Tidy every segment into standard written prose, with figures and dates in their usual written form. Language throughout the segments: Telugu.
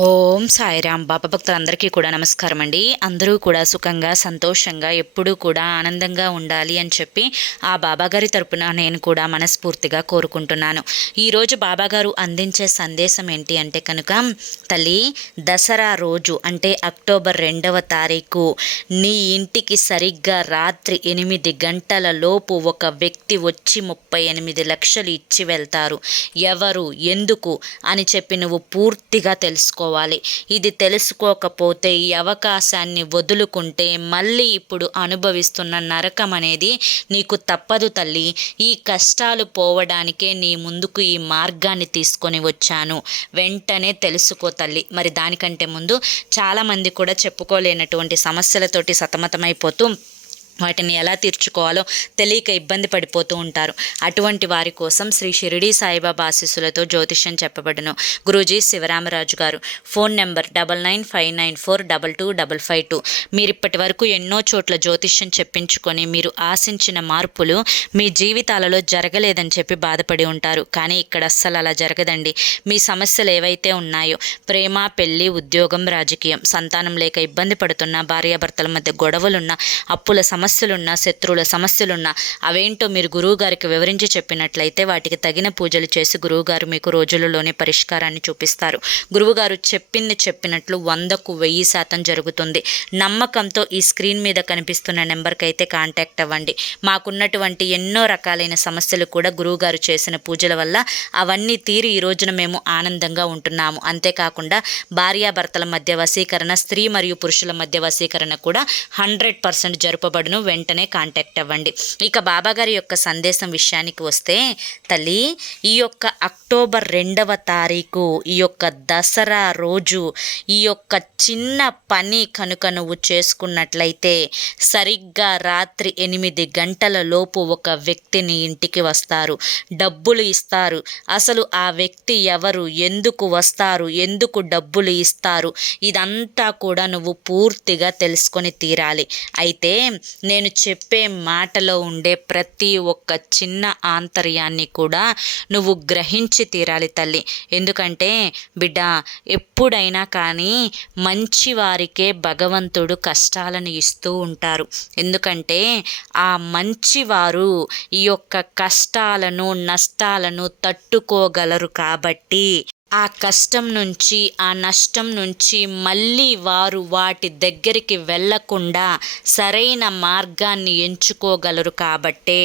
ఓం సాయిరామ్. బాబా భక్తులందరికీ కూడా నమస్కారం అండి. అందరూ కూడా సుఖంగా సంతోషంగా ఎప్పుడూ కూడా ఆనందంగా ఉండాలి అని చెప్పి ఆ బాబాగారి తరపున నేను కూడా మనస్ఫూర్తిగా కోరుకుంటున్నాను. ఈరోజు బాబాగారు అందించే సందేశం ఏంటి అంటే కనుక, తల్లి, దసరా రోజు అంటే అక్టోబర్ 2వ తారీఖు నీ ఇంటికి సరిగ్గా రాత్రి 8 గంటల లోపు ఒక వ్యక్తి వచ్చి 38 లక్షలు ఇచ్చి వెళ్తారు. ఎవరు, ఎందుకు అని చెప్పి నువ్వు పూర్తిగా తెలుసుకోవాలి. ఇది తెలుసుకోకపోతే ఈ అవకాశాన్ని వదులుకుంటే మళ్ళీ ఇప్పుడు అనుభవిస్తున్న నరకం అనేది నీకు తప్పదు తల్లి. ఈ కష్టాలు పోవడానికే నీ ముందుకు ఈ మార్గాన్ని తీసుకొని వచ్చాను. వెంటనే తెలుసుకో తల్లి. మరి దానికంటే ముందు చాలామంది కూడా చెప్పుకోలేనటువంటి సమస్యలతోటి సతమతమైపోతూ వాటిని ఎలా తీర్చుకోవాలో తెలియక ఇబ్బంది పడిపోతూ ఉంటారు. అటువంటి వారి కోసం శ్రీ షిరిడి సాయిబాబా ఆశీస్సులతో జ్యోతిష్యం చెప్పబడును. గురూజీ శివరామరాజు గారు. Phone number 995994225552. మీరు ఇప్పటి వరకు ఎన్నో చోట్ల జ్యోతిష్యం చెప్పించుకొని మీరు ఆశించిన మార్పులు మీ జీవితాలలో జరగలేదని చెప్పి బాధపడి ఉంటారు. కానీ ఇక్కడ అస్సలు అలా జరగదండి. మీ సమస్యలు ఏవైతే ఉన్నాయో, ప్రేమ, పెళ్లి, ఉద్యోగం, రాజకీయం, సంతానం లేక ఇబ్బంది పడుతున్న, భార్యాభర్తల మధ్య గొడవలున్న, అప్పుల సమస్యలున్నా, శత్రువుల సమస్యలున్నా, అవేంటో మీరు గురువుగారికి వివరించి చెప్పినట్లయితే వాటికి తగిన పూజలు చేసి గురువుగారు మీకు రోజులలోనే పరిష్కారాన్ని చూపిస్తారు. గురువుగారు చెప్పినట్లు 100కు 1000% జరుగుతుంది. నమ్మకంతో ఈ స్క్రీన్ మీద కనిపిస్తున్న నెంబర్కి అయితే కాంటాక్ట్ అవ్వండి. మాకున్నటువంటి ఎన్నో రకాలైన సమస్యలు కూడా గురువుగారు చేసిన పూజల వల్ల అవన్నీ తీరి ఈ రోజున మేము ఆనందంగా ఉంటున్నాము. అంతేకాకుండా భార్యాభర్తల మధ్య వశీకరణ, స్త్రీ మరియు పురుషుల మధ్య వశీకరణ కూడా 100% జరుపబడును. వెంటనే కాంటాక్ట్ అవ్వండి. ఇక బాబాగారి యొక్క సందేశం విషయానికి వస్తే, తల్లి, ఈ యొక్క అక్టోబర్ 2వ తారీఖు ఈ యొక్క దసరా రోజు ఈ యొక్క చిన్న పని కనుక నువ్వు చేసుకున్నట్లయితే సరిగ్గా రాత్రి 8 గంటల లోపు ఒక వ్యక్తిని ఇంటికి వస్తారు, డబ్బులు ఇస్తారు. అసలు ఆ వ్యక్తి ఎవరు, ఎందుకు వస్తారు, ఎందుకు డబ్బులు ఇస్తారు, ఇదంతా కూడా నువ్వు పూర్తిగా తెలుసుకొని తీరాలి. అయితే నేను చెప్పే మాటలో ఉండే ప్రతి ఒక్క చిన్న ఆంతర్యాన్ని కూడా నువ్వు గ్రహించి తీరాలి తల్లి. ఎందుకంటే బిడ్డ, ఎప్పుడైనా కానీ మంచి వారికే భగవంతుడు కష్టాలను ఇస్తూ ఉంటారు. ఎందుకంటే ఆ మంచివారు ఈ యొక్క కష్టాలను, నష్టాలను తట్టుకోగలరు. కాబట్టి ఆ కష్టం నుంచి, ఆ నష్టం నుంచి మళ్ళీ వారు వాటి దగ్గరికి వెళ్ళకుండా సరైన మార్గాన్ని ఎంచుకోగలరు. కాబట్టే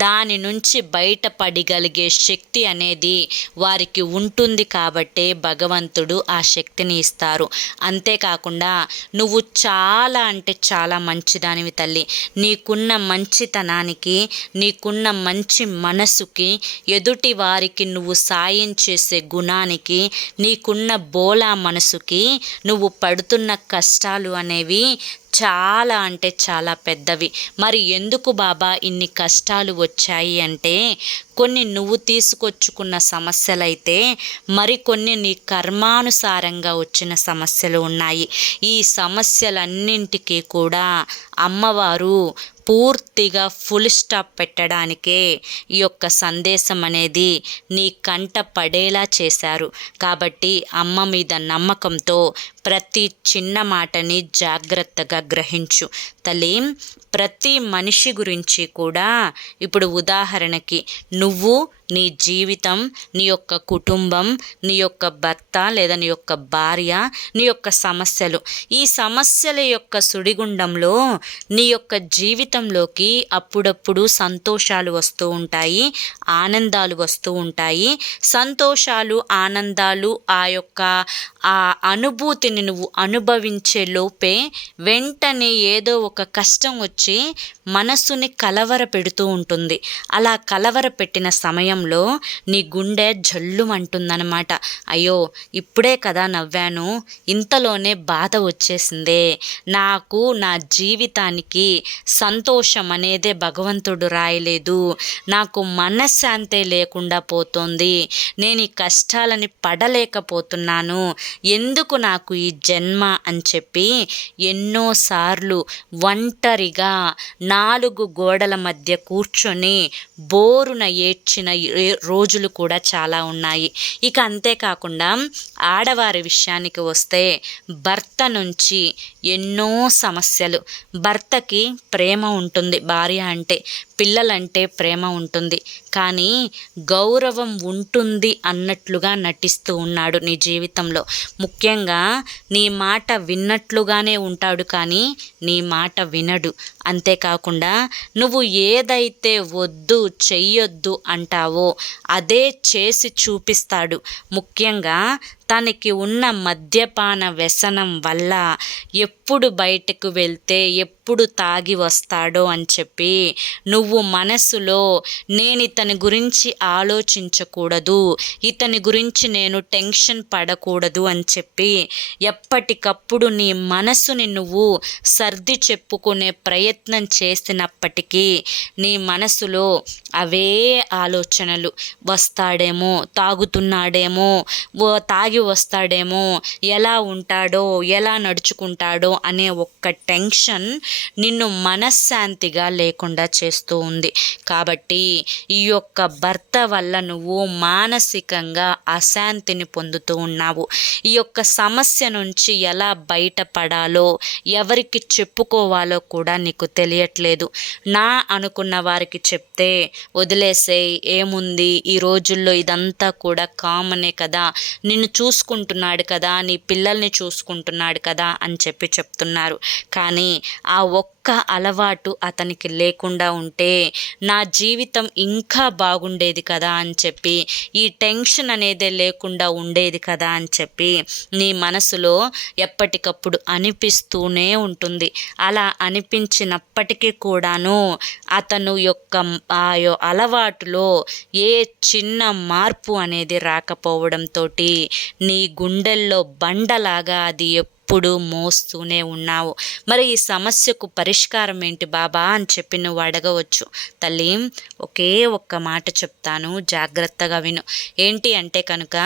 దాని నుంచి బయటపడగలిగే శక్తి అనేది వారికి ఉంటుంది. కాబట్టే భగవంతుడు ఆ శక్తిని ఇస్తారు. అంతేకాకుండా నువ్వు చాలా అంటే చాలా మంచిదానివి తల్లి. నీకున్న మంచితనానికి, నీకున్న మంచి మనసుకి, ఎదుటి వారికి నువ్వు సాయం చేసే గుణానికి, నీకున్న బోలా మనసుకి నువ్వు పడుతున్న కష్టాలు అనేవి చాలా అంటే చాలా పెద్దవి. మరి ఎందుకు బాబా ఇన్ని కష్టాలు వచ్చాయి అంటే, కొన్ని నువ్వు తీసుకొచ్చుకున్న సమస్యలైతే మరికొన్ని నీ కర్మానుసారంగా వచ్చిన సమస్యలు ఉన్నాయి. ఈ సమస్యలన్నింటికీ కూడా అమ్మవారు పూర్తిగా ఫుల్ స్టాప్ పెట్టడానికే ఈ యొక్క సందేశం అనేది నీ కంట పడేలా చేశారు. కాబట్టి అమ్మ మీద నమ్మకంతో ప్రతి చిన్న మాటని జాగ్రత్తగా గ్రహించు తల్లి. ప్రతి మనిషి గురించి కూడా ఇప్పుడు ఉదాహరణకి నువ్వు, నీ జీవితం, నీ యొక్క కుటుంబం, నీ యొక్క భర్త లేదా నీ యొక్క భార్య, నీ యొక్క సమస్యలు, ఈ సమస్యల యొక్క సుడిగుండంలో నీ యొక్క జీవితంలోకి అప్పుడప్పుడు సంతోషాలు వస్తూ ఉంటాయి, ఆనందాలు వస్తూ ఉంటాయి. సంతోషాలు, ఆనందాలు, ఆ యొక్క ఆ అనుభూతిని నువ్వు అనుభవించే లోపే వెంటనే ఏదో ఒక కష్టం వచ్చి మనసుని కలవర పెడుతూ ఉంటుంది. అలా కలవర పెట్టిన సమయంలో నీ గుండె జల్లుమంటుందన్నమాట. అయ్యో, ఇప్పుడే కదా నవ్వాను, ఇంతలోనే బాధ వచ్చేసిందే, నాకు నా జీవితానికి సంతోషం అనేదే భగవంతుడు రాయలేదు, నాకు మనశ్శాంతే లేకుండా పోతుంది, నేను ఈ కష్టాలని పడలేకపోతున్నాను, ఎందుకు నాకు ఈ జన్మ అని చెప్పి ఎన్నోసార్లు ఒంటరిగా 4 గోడల మధ్య కూర్చొని బోరున ఏడ్చిన రోజులు కూడా చాలా ఉన్నాయి. ఇక అంతేకాకుండా ఆడవారి విషయానికి వస్తే భర్త నుంచి ఎన్నో సమస్యలు. భర్తకి ప్రేమ ఉంటుంది, భార్య అంటే, పిల్లలంటే ప్రేమ ఉంటుంది, కానీ గౌరవం ఉంటుంది అన్నట్లుగా నటిస్తూ ఉన్నాడు నీ జీవితంలో. ముఖ్యంగా నీ మాట విన్నట్లుగానే ఉంటాడు, కానీ నీ మాట వినడు. అంతేకాకుండా నువ్వు ఏదైతే వద్దు చెయ్యొద్దు అంటావో అదే చేసి చూపిస్తాడు. ముఖ్యంగా తనకి ఉన్న మద్యపాన వ్యసనం వల్ల ఎప్పుడు బయటకు వెళ్తే ఎప్పుడు తాగి వస్తాడో అని చెప్పి నువ్వు మనసులో నేను ఇతని గురించి ఆలోచించకూడదు, ఇతని గురించి నేను టెన్షన్ పడకూడదు అని చెప్పి ఎప్పటికప్పుడు నీ మనసుని నువ్వు సర్ది చెప్పుకునే ప్రయత్నం చేసినప్పటికీ నీ మనసులో అవే ఆలోచనలు. వస్తాడేమో, తాగుతున్నాడేమో, తాగి వస్తాడేమో, ఎలా ఉంటాడో, ఎలా నడుచుకుంటాడో అనే ఒక్క టెన్షన్ నిన్ను మనశ్శాంతిగా లేకుండా చేస్తూ ఉంది. కాబట్టి ఈ యొక్క భర్త వల్ల నువ్వు మానసికంగా అశాంతిని పొందుతూ ఉన్నావు. ఈ యొక్క సమస్య నుంచి ఎలా బయటపడాలో, ఎవరికి చెప్పుకోవాలో కూడా నీకు తెలియట్లేదు. నా అనుకున్న వారికి చెప్తే వదిలేసేయ్, ఏముంది, ఈ రోజుల్లో ఇదంతా కూడా కామనే కదా, నిన్ను చూసుకుంటున్నాడు కదా, నీ పిల్లల్ని చూసుకుంటున్నాడు కదా అని చెప్పి చెప్తున్నారు. కానీ ఆ ఒక్క అలవాటు అతనికి లేకుండా ఉంటే నా జీవితం ఇంకా బాగుండేది కదా అని చెప్పి, ఈ టెన్షన్ అనేదే లేకుండా ఉండేది కదా అని చెప్పి నీ మనసులో ఎప్పటికప్పుడు అనిపిస్తూనే ఉంటుంది. అలా అనిపించినప్పటికీ కూడాను అతను యొక్క అలవాటులో ఏ చిన్న మార్పు అనేది రాకపోవడంతో నీ గుండెల్లో బండలాగా అది ఎప్పుడు మోస్తూనే ఉన్నావు. మరి ఈ సమస్యకు పరిష్కారం ఏంటి బాబా అని చెప్పి నువ్వు అడగవచ్చు. తల్లి, ఒకే ఒక్క మాట చెప్తాను, జాగ్రత్తగా విను. ఏంటి అంటే కనుక,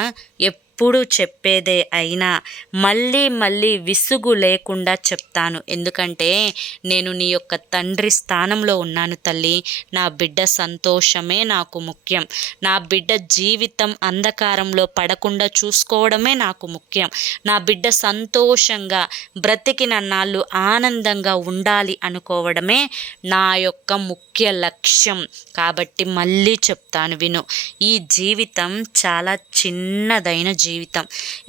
ఎప్పుడు చెప్పేదే అయినా మళ్ళీ మళ్ళీ విసుగు లేకుండా చెప్తాను. ఎందుకంటే నేను నీ యొక్క తండ్రి స్థానంలో ఉన్నాను తల్లి. నా బిడ్డ సంతోషమే నాకు ముఖ్యం. నా బిడ్డ జీవితం అంధకారంలో పడకుండా చూసుకోవడమే నాకు ముఖ్యం. నా బిడ్డ సంతోషంగా బ్రతికిన నాళ్ళు ఆనందంగా ఉండాలి అనుకోవడమే నా యొక్క ముఖ్య లక్ష్యం. కాబట్టి మళ్ళీ చెప్తాను విను. ఈ జీవితం చాలా చిన్నదైన జీవితం.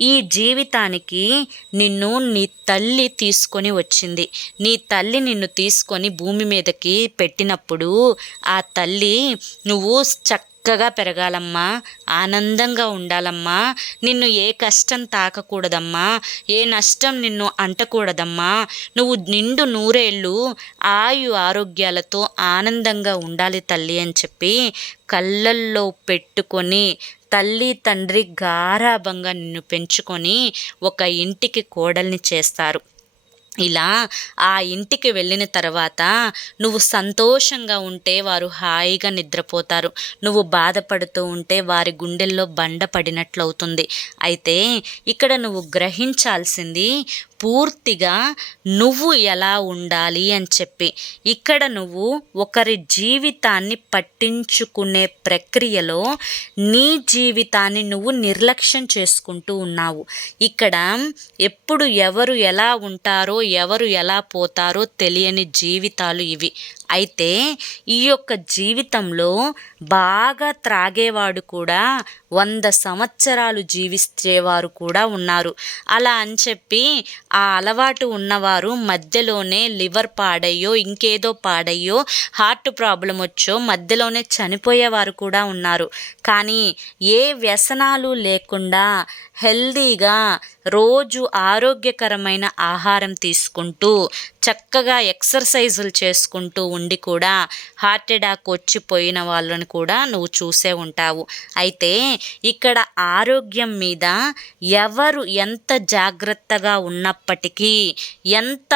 ఈ జీవితానికి నిన్ను నీ తల్లి తీసుకొని వచ్చింది. నీ తల్లి నిన్ను తీసుకొని భూమి మీదకి పెట్టినప్పుడు ఆ తల్లి నువ్వు చక్కగా పెరగాలమ్మా, ఆనందంగా ఉండాలమ్మా, నిన్ను ఏ కష్టం తాకకూడదమ్మా, ఏ నష్టం నిన్ను అంటకూడదమ్మా, నువ్వు నిండు నూరేళ్ళు ఆరోగ్యాలతో ఆనందంగా ఉండాలి తల్లి అని చెప్పి కళ్ళల్లో పెట్టుకొని తల్లి తండ్రి గారాబంగా నిన్ను పెంచుకొని ఒక ఇంటికి కోడల్ని చేస్తారు. ఇలా ఆ ఇంటికి వెళ్ళిన తర్వాత నువ్వు సంతోషంగా ఉంటే వారు హాయిగా నిద్రపోతారు. నువ్వు బాధపడుతూ ఉంటే వారి గుండెల్లో బండ పడినట్లు అవుతుంది. అయితే ఇక్కడ నువ్వు గ్రహించాల్సింది పూర్తిగా నువ్వు ఎలా ఉండాలి అని చెప్పి. ఇక్కడ నువ్వు ఒకరి జీవితాన్ని పట్టించుకునే ప్రక్రియలో నీ జీవితాన్ని నువ్వు నిర్లక్ష్యం చేసుకుంటూ ఉన్నావు. ఇక్కడ ఎప్పుడు ఎవరు ఎలా ఉంటారో, ఎవరు ఎలా పోతారో తెలియని జీవితాలు ఇవి. అయితే ఈ యొక్క జీవితంలో బాగా త్రాగేవాడు కూడా 100 సంవత్సరాలు జీవించేవారు కూడా ఉన్నారు. అలా అని చెప్పి ఆ అలవాటు ఉన్నవారు మధ్యలోనే లివర్ పాడయ్యో, ఇంకేదో పాడయ్యో, హార్ట్ ప్రాబ్లం వచ్చో మధ్యలోనే చనిపోయేవారు కూడా ఉన్నారు. కానీ ఏ వ్యసనాలు లేకుండా హెల్దీగా రోజు ఆరోగ్యకరమైన ఆహారం తీసుకుంటూ చక్కగా ఎక్సర్సైజులు చేసుకుంటూ ఉండి కూడా హార్ట్ అటాక్ వచ్చిపోయిన వాళ్ళని కూడా నువ్వు చూసే ఉంటావు. అయితే ఇక్కడ ఆరోగ్యం మీద ఎవరు ఎంత జాగ్రత్తగా ఉన్నప్పటికీ, ఎంత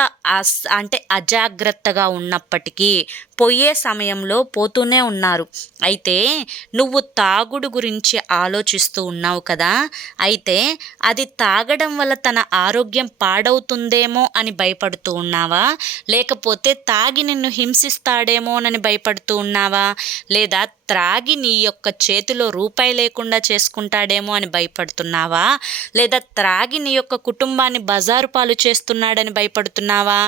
అజాగ్రత్తగా ఉన్నప్పటికీ పోయే సమయంలో పోతూనే ఉన్నారు. అయితే నువ్వు తాగుడు గురించి ఆలోచిస్తూ ఉన్నావు కదా, అయితే అది తాగడం వల్ల తన ఆరోగ్యం పాడవుతుందేమో అని భయపడుతూ ఉన్నావా, లేకపోతే తాగి నిన్ను హింసిస్తాడేమోనని భయపడుతూ ఉన్నావా, లేదా త్రాగి నీ యొక్క చేతిలో రూపాయి లేకుండా చేసుకుంటాడేమో అని భయపడుతున్నావా, లేదా త్రాగి నీ యొక్క కుటుంబాన్ని బజారు పాలు చేస్తున్నాడని భయపడుతున్నావా?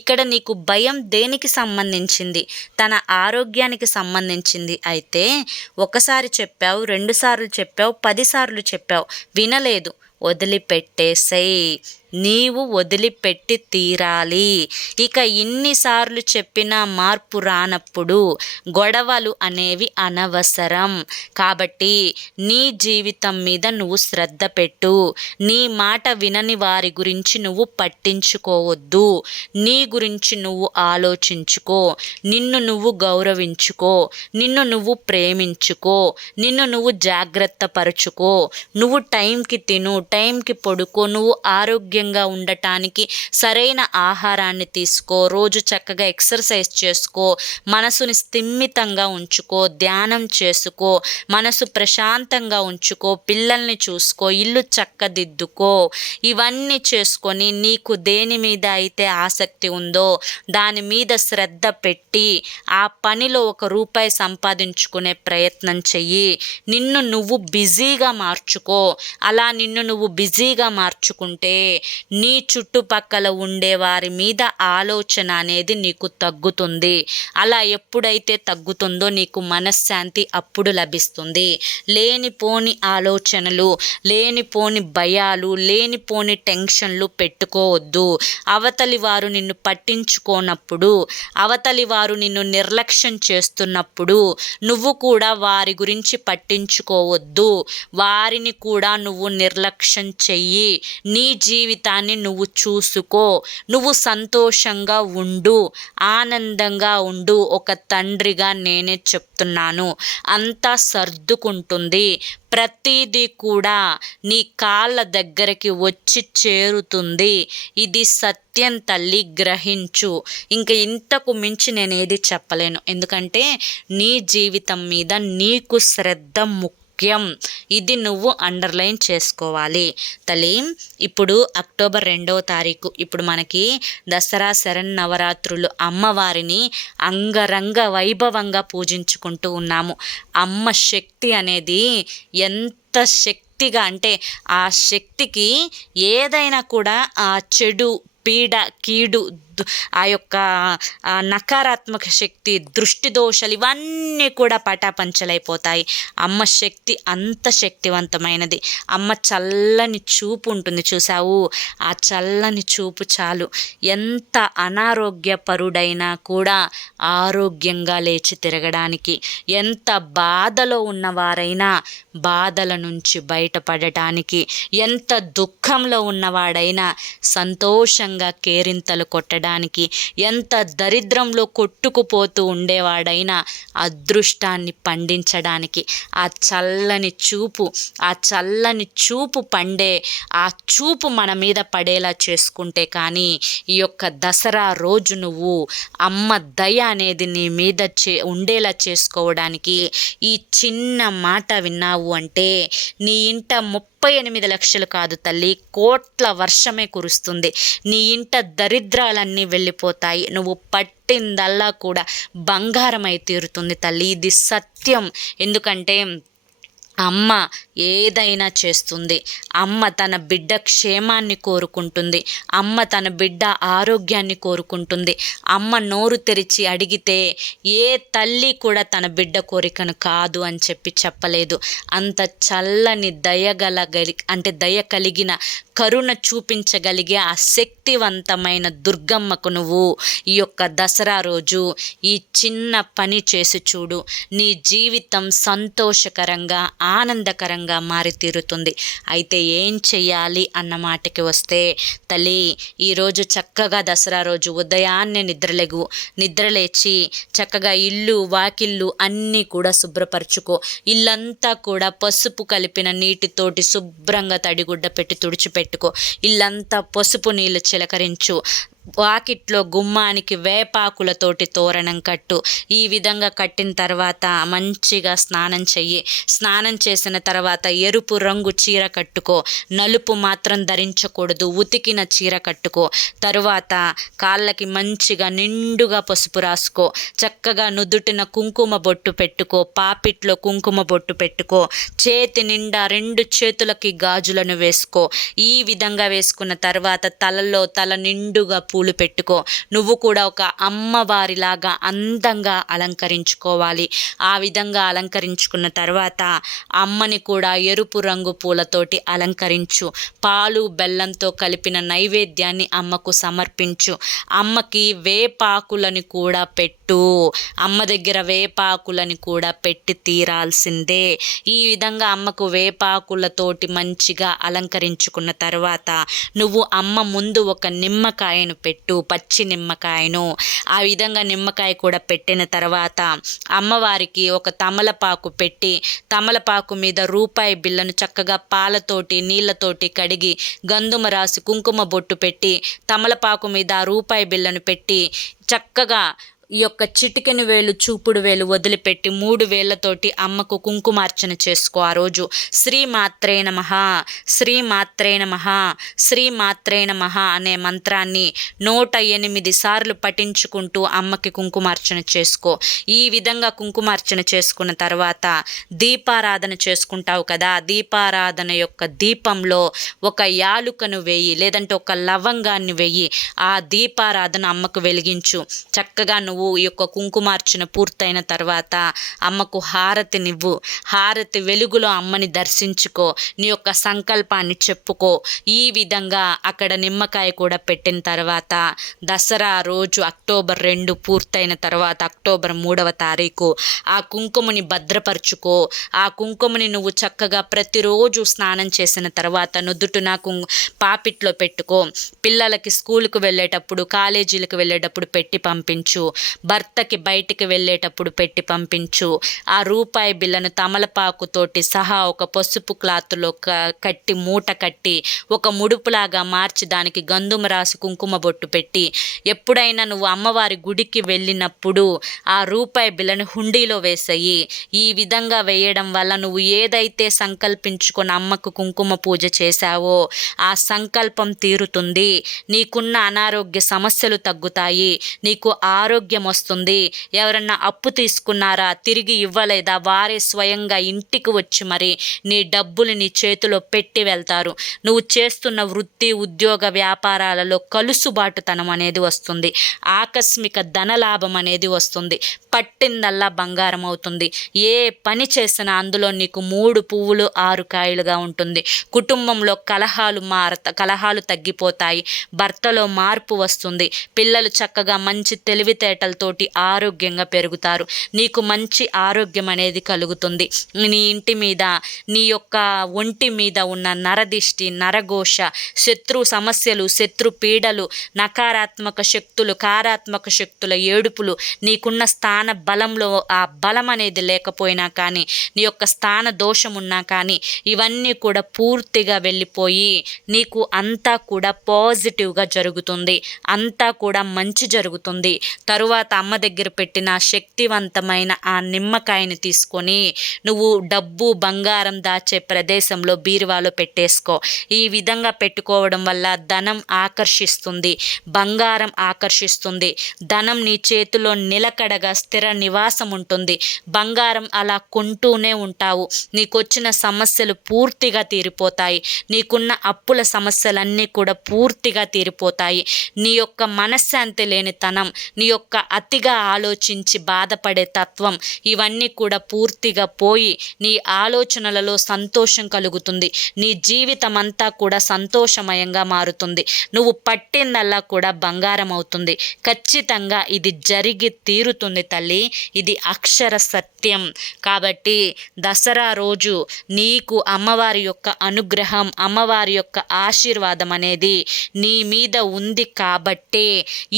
ఇక్కడ నీకు భయం దేనికి సంబంధించింది? తన ఆరోగ్యానికి సంబంధించింది. అయితే ఒకసారి చెప్పావు, 2 సార్లు చెప్పావు, 10 సార్లు చెప్పావు, వినలేదు. వదిలిపెట్టేసేయ్, నీవు వదిలిపెట్టి తీరాలి. ఇక ఇన్నిసార్లు చెప్పినా మార్పు రానప్పుడు గొడవలు అనేవి అనవసరం. కాబట్టి నీ జీవితం మీద నువ్వు శ్రద్ధ పెట్టు. నీ మాట వినని వారి గురించి నువ్వు పట్టించుకోవద్దు. నీ గురించి నువ్వు ఆలోచించుకో. నిన్ను నువ్వు గౌరవించుకో. నిన్ను నువ్వు ప్రేమించుకో. నిన్ను నువ్వు జాగ్రత్త పరుచుకో. నువ్వు టైంకి తిను, టైంకి పడుకో. నువ్వు ఆరోగ్యంగా ఉండటానికి సరైన ఆహారాన్ని తీసుకో. రోజు చక్కగా ఎక్సర్సైజ్ చేసుకో. మనసుని స్థిమితంగా ఉంచుకో. ధ్యానం చేసుకో. మనసు ప్రశాంతంగా ఉంచుకో. పిల్లల్ని చూసుకో. ఇల్లు చక్కదిద్దుకో. ఇవన్నీ చేసుకొని నీకు దేని మీద అయితే ఆసక్తి ఉందో దాని మీద శ్రద్ధ పెట్టి ఆ పనిలో 1 రూపాయి సంపాదించుకునే ప్రయత్నం చెయ్యి. నిన్ను నువ్వు బిజీగా మార్చుకో. అలా నిన్ను నువ్వు బిజీగా మార్చుకుంటే నీ చుట్టుపక్కల ఉండే వారి మీద ఆలోచన అనేది నీకు తగ్గుతుంది. అలా ఎప్పుడైతే తగ్గుతుందో నీకు మనశ్శాంతి అప్పుడు లభిస్తుంది. లేనిపోని ఆలోచనలు, లేనిపోని భయాలు, లేనిపోని టెన్షన్లు పెట్టుకోవద్దు. అవతలి వారు నిన్ను పట్టించుకోనప్పుడు, అవతలి వారు నిన్ను నిర్లక్ష్యం చేస్తున్నప్పుడు నువ్వు కూడా వారి గురించి పట్టించుకోవద్దు. వారిని కూడా నువ్వు నిర్లక్ష్యం చెయ్యి. నీ జీవితాన్ని నువ్వు చూసుకో. నువ్వు సంతోషంగా ఉండు, ఆనందంగా ఉండు. ఒక తండ్రిగా నేనే చెప్తున్నాను. అంతా సర్దుకుంటుంది. ప్రతిదీ కూడా నీ కాళ్ళ దగ్గరికి వచ్చి చేరుతుంది. ఇది సత్యం తల్లి, గ్రహించు. ఇంక ఇంతకు మించి నేను ఏది చెప్పలేను. ఎందుకంటే నీ జీవితం మీద నీకు శ్రద్ధ ముఖ్యం. ఇది నువ్వు అండర్లైన్ చేసుకోవాలి తల్లి. ఇప్పుడు అక్టోబర్ 2వ తారీఖు, ఇప్పుడు మనకి దసరా శరన్నవరాత్రులు. అమ్మవారిని అంగరంగ వైభవంగా పూజించుకుంటూ ఉన్నాము. అమ్మ శక్తి అనేది ఎంత శక్తిగా అంటే ఆ శక్తికి ఏదైనా కూడా ఆ చెడు, పీడ, కీడు, ఆ యొక్క నకారాత్మక శక్తి, దృష్టి దోషాలు ఇవన్నీ కూడా పటాపంచలైపోతాయి. అమ్మ శక్తి అంత శక్తివంతమైనది. అమ్మ చల్లని చూపు ఉంటుంది చూసావు, ఆ చల్లని చూపు చాలు ఎంత అనారోగ్యపరుడైనా కూడా ఆరోగ్యంగా లేచి తిరగడానికి, ఎంత బాధలో ఉన్నవారైనా బాధల నుంచి బయటపడటానికి, ఎంత దుఃఖంలో ఉన్నవాడైనా సంతోషంగా కేరింతలు కొట్టడానికి, ఎంత దరిద్రంలో కొట్టుకుపోతూ ఉండేవాడైనా అదృష్టాన్ని పండించడానికి ఆ చల్లని చూపు, ఆ చల్లని చూపు పండే ఆ చూపు మన మీద పడేలా చేసుకుంటే కానీ ఈ యొక్క దసరా రోజు నువ్వు అమ్మ దయ అనేది నీ మీద ఉండేలా చేసుకోవడానికి ఈ చిన్న మాట విన్నావు అంటే నీ ఇంట 38 లక్షలు కాదు తల్లి, కోట్ల వర్షమే కురుస్తుంది. నీ ఇంట దరిద్రాలన్నీ వెళ్ళిపోతాయి. నువ్వు పట్టిందల్లా కూడా బంగారమై తీరుతుంది తల్లి. ఇది సత్యం. ఎందుకంటే అమ్మ ఏదైనా చేస్తుంది. అమ్మ తన బిడ్డ క్షేమాన్ని కోరుకుంటుంది. అమ్మ తన బిడ్డ ఆరోగ్యాన్ని కోరుకుంటుంది. అమ్మ నోరు తెరిచి అడిగితే ఏ తల్లి కూడా తన బిడ్డ కోరికను కాదు అని చెప్పలేదు. అంత చల్లని దయ కలిగిన కరుణ చూపించగలిగే ఆ శక్తివంతమైన దుర్గమ్మకు నువ్వు ఈ యొక్క దసరా రోజు ఈ చిన్న పని చేసి చూడు. నీ జీవితం సంతోషకరంగా, ఆనందకరంగా మారి తీరుతుంది. అయితే ఏం చెయ్యాలి అన్న మాటకి వస్తే తల్లి, ఈరోజు చక్కగా దసరా రోజు ఉదయాన్నే నిద్రలేచి చక్కగా ఇల్లు వాకిళ్ళు అన్నీ కూడా శుభ్రపరచుకో. ఇల్లంతా కూడా పసుపు కలిపిన నీటితోటి శుభ్రంగా తడిగుడ్డ పెట్టి తుడిచిపెట్టుకో. ఇల్లంతా పసుపు నీళ్ళు చిలకరించు. వాకిట్లో గుమ్మానికి వేపాకులతోటి తోరణం కట్టు. ఈ విధంగా కట్టిన తర్వాత మంచిగా స్నానం చెయ్యి. స్నానం చేసిన తర్వాత ఎరుపు రంగు చీర కట్టుకో, నలుపు మాత్రం ధరించకూడదు, ఉతికిన చీర కట్టుకో. తరువాత కాళ్ళకి మంచిగా నిండుగా పసుపు రాసుకో, చక్కగా నుదుటిన కుంకుమ బొట్టు పెట్టుకో, పాపిట్లో కుంకుమ బొట్టు పెట్టుకో, చేతి నిండా 2 చేతులకి గాజులను వేసుకో. ఈ విధంగా వేసుకున్న తర్వాత తల నిండుగా పూలు పెట్టుకో. నువ్వు కూడా ఒక అమ్మవారిలాగా అందంగా అలంకరించుకోవాలి. ఆ విధంగా అలంకరించుకున్న తర్వాత అమ్మని కూడా ఎరుపు రంగు పూలతోటి అలంకరించు. పాలు బెల్లంతో కలిపిన నైవేద్యాన్ని అమ్మకు సమర్పించు. అమ్మకి వేపాకులని కూడా పెట్టు. అమ్మ దగ్గర వేపాకులని కూడా పెట్టి తీరాల్సిందే. ఈ విధంగా అమ్మకు వేపాకులతోటి మంచిగా అలంకరించుకున్న తర్వాత నువ్వు అమ్మ ముందు ఒక నిమ్మకాయను పెట్టు, పచ్చి నిమ్మకాయను. ఆ విధంగా నిమ్మకాయ కూడా పెట్టిన తర్వాత అమ్మవారికి ఒక తమలపాకు పెట్టి, తమలపాకు మీద రూపాయి బిళ్ళను చక్కగా పాలతోటి నీళ్ళతోటి కడిగి గంధుమ రాసి కుంకుమ బొట్టు పెట్టి తమలపాకు మీద ఆ రూపాయి బిళ్ళను పెట్టి చక్కగా ఈ యొక్క చిటికెన వేలు చూపుడు వేలు వదిలిపెట్టి 3 వేళ్లతోటి అమ్మకు కుంకుమార్చన చేసుకో. ఆ రోజు శ్రీమాత్రే నమః, శ్రీమాత్రే నమః, శ్రీమాత్రే నమః అనే మంత్రాన్ని 108 సార్లు పఠించుకుంటూ అమ్మకి కుంకుమార్చన చేసుకో. ఈ విధంగా కుంకుమార్చన చేసుకున్న తర్వాత దీపారాధన చేసుకుంటావు కదా, దీపారాధన యొక్క దీపంలో ఒక యాలుకను వేయి, లేదంటే ఒక లవంగాన్ని వేయి. ఆ దీపారాధన అమ్మకు వెలిగించు. చక్కగా నువ్వు ఈ యొక్క కుంకుమార్చన పూర్తయిన తర్వాత అమ్మకు హారతినివ్వు. హారతి వెలుగులో అమ్మని దర్శించుకో, నీ యొక్క సంకల్పాన్ని చెప్పుకో. ఈ విధంగా అక్కడ నిమ్మకాయ కూడా పెట్టిన తర్వాత దసరా రోజు అక్టోబర్ 2 పూర్తయిన తర్వాత అక్టోబర్ 3వ తారీఖు ఆ కుంకుమని భద్రపరుచుకో. ఆ కుంకుమని నువ్వు చక్కగా ప్రతిరోజు స్నానం చేసిన తర్వాత నుదుటున పాపిట్లో పెట్టుకో. పిల్లలకి స్కూల్కి వెళ్ళేటప్పుడు, కాలేజీలకు వెళ్ళేటప్పుడు పెట్టి పంపించు. భర్తకి బయటికి వెళ్ళేటప్పుడు పెట్టి పంపించు. ఆ రూపాయి బిళ్ళను తమలపాకుతోటి సహా ఒక పసుపు క్లాత్లో కట్టి మూట కట్టి ఒక ముడుపులాగా మార్చి దానికి గంధుమ రాసి కుంకుమ బొట్టు పెట్టి ఎప్పుడైనా నువ్వు అమ్మవారి గుడికి వెళ్ళినప్పుడు ఆ రూపాయి బిళ్ళను హుండీలో వేసేయి. ఈ విధంగా వేయడం వల్ల నువ్వు ఏదైతే సంకల్పించుకొని అమ్మకు కుంకుమ పూజ చేశావో ఆ సంకల్పం తీరుతుంది. నీకున్న అనారోగ్య సమస్యలు తగ్గుతాయి, నీకు ఆరోగ్యం వస్తుంది. ఎవరన్నా అప్పు తీసుకున్నారా, తిరిగి ఇవ్వలేదా, వారే స్వయంగా ఇంటికి వచ్చి మరి నీ డబ్బులు నీ చేతిలో పెట్టి వెళ్తారు. నువ్వు చేస్తున్న వృత్తి ఉద్యోగ వ్యాపారాలలో కలుసుబాటుతనం అనేది వస్తుంది, ఆకస్మిక ధనలాభం అనేది వస్తుంది, పట్టిందల్లా బంగారం అవుతుంది. ఏ పని చేసినా అందులో నీకు 3 పువ్వులు 6 కాయలుగా ఉంటుంది. కుటుంబంలో కలహాలు తగ్గిపోతాయి, భర్తలో మార్పు వస్తుంది, పిల్లలు చక్కగా మంచి తెలివితేటలతోటి ఆరోగ్యంగా పెరుగుతారు, నీకు మంచి ఆరోగ్యం అనేది కలుగుతుంది. నీ ఇంటి మీద, నీ యొక్క ఒంటి మీద ఉన్న నరదిష్టి, నరఘోష, శత్రు సమస్యలు, శత్రు పీడలు, నకారాత్మక శక్తులు, కారాత్మక శక్తుల ఏడుపులు, నీకున్న స్థాన బలంలో ఆ బలం అనేది లేకపోయినా కానీ, నీ యొక్క స్థాన దోషం ఉన్నా కానీ ఇవన్నీ కూడా పూర్తిగా వెళ్ళిపోయి నీకు అంతా కూడా పాజిటివ్గా జరుగుతుంది, అంతా కూడా మంచి జరుగుతుంది. తరువాత అమ్మ దగ్గర పెట్టిన శక్తివంతమైన ఆ నిమ్మకాయని తీసుకొని నువ్వు డబ్బు బంగారం దాచే ప్రదేశంలో బీరువాలో పెట్టేసుకో. ఈ విధంగా పెట్టుకోవడం వల్ల ధనం ఆకర్షిస్తుంది, బంగారం ఆకర్షిస్తుంది, ధనం నీ చేతిలో నిలకడగా స్థిర నివాసం ఉంటుంది, బంగారం అలా కొంటూనే ఉంటావు, నీకొచ్చిన సమస్యలు పూర్తిగా తీరిపోతాయి, నీకున్న అప్పుల సమస్యలన్నీ కూడా పూర్తిగా తీరిపోతాయి. నీ యొక్క మనశ్శాంతి లేని తనం, నీ యొక్క అతిగా ఆలోచించి బాధపడే తత్వం, ఇవన్నీ కూడా పూర్తిగా పోయి నీ ఆలోచనలలో సంతోషం కలుగుతుంది, నీ జీవితం అంతా కూడా సంతోషమయంగా మారుతుంది, నువ్వు పట్టిందల్లా కూడా బంగారం అవుతుంది. ఖచ్చితంగా ఇది జరిగి తీరుతుంది తల్లి, ఇది అక్షర సత్యం. కాబట్టి దసరా రోజు నీకు అమ్మవారి యొక్క అనుగ్రహం, అమ్మవారి యొక్క ఆశీర్వాదం అనేది నీ మీద ఉంది కాబట్టే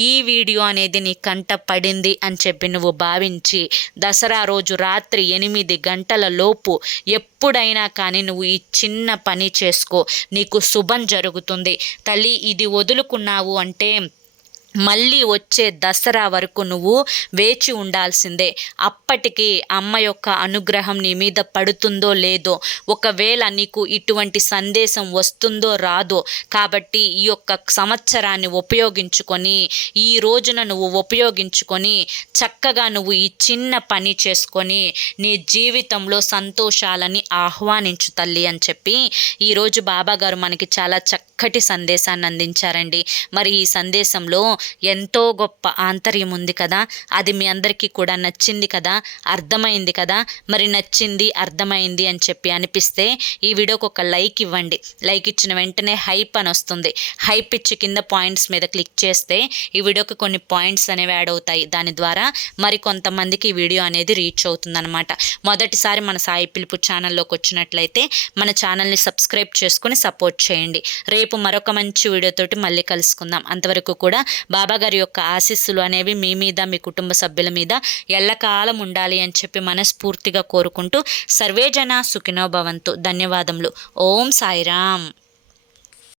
ఈ వీడియో అనేది నీ కంట పడింది అని చెప్పి నువ్వు భావించి దసరా రోజు రాత్రి 8 గంటల లోపు ఎప్పుడైనా కానీ నువ్వు ఈ చిన్న పని చేసుకో, నీకు శుభం జరుగుతుంది తల్లి. ఇది వదులుకున్నావు అంటే మళ్ళీ వచ్చే దసరా వరకు నువ్వు వేచి ఉండాల్సిందే. అప్పటికి అమ్మ యొక్క అనుగ్రహం నీ మీద పడుతుందో లేదో, ఒకవేళ నీకు ఇటువంటి సందేశం వస్తుందో రాదో. కాబట్టి ఈ యొక్క సంవత్సరాన్ని ఉపయోగించుకొని, ఈ రోజున నువ్వు ఉపయోగించుకొని చక్కగా నువ్వు ఈ చిన్న పని చేసుకొని నీ జీవితంలో సంతోషాలని ఆహ్వానించు తల్లి అని చెప్పి ఈరోజు బాబాగారు మనకి చాలా చక్కటి సందేశాన్ని అందించారండి. మరి ఈ సందేశంలో ఎంతో గొప్ప ఆంతర్యం ఉంది కదా. అది మీ అందరికీ కూడా నచ్చింది కదా, అర్థమైంది కదా. మరి నచ్చింది, అర్థమైంది అని చెప్పి అనిపిస్తే ఈ వీడియోకి ఒక లైక్ ఇవ్వండి. లైక్ ఇచ్చిన వెంటనే హైప్ అని వస్తుంది. హైప్ ఇచ్చి కింద పాయింట్స్ మీద క్లిక్ చేస్తే ఈ వీడియోకి కొన్ని పాయింట్స్ అనేవి యాడ్ అవుతాయి. దాని ద్వారా మరి కొంతమందికి ఈ వీడియో అనేది రీచ్ అవుతుందన్నమాట. మొదటిసారి మన సాయి పిలుపు ఛానల్లోకి వచ్చినట్లయితే మన ఛానల్ని సబ్స్క్రైబ్ చేసుకొని సపోర్ట్ చేయండి. రేపు మరొక మంచి వీడియోతోటి మళ్ళీ కలుసుకుందాం. అంతవరకు కూడా బాబాగారి యొక్క ఆశీస్సులు అనేవి మీ మీద, మీ కుటుంబ సభ్యుల మీద ఎల్లకాలం ఉండాలి అని చెప్పి మనస్ఫూర్తిగా కోరుకుంటూ సర్వేజన సుఖినో భవంతు. ధన్యవాదములు. ఓం సాయిరామ్.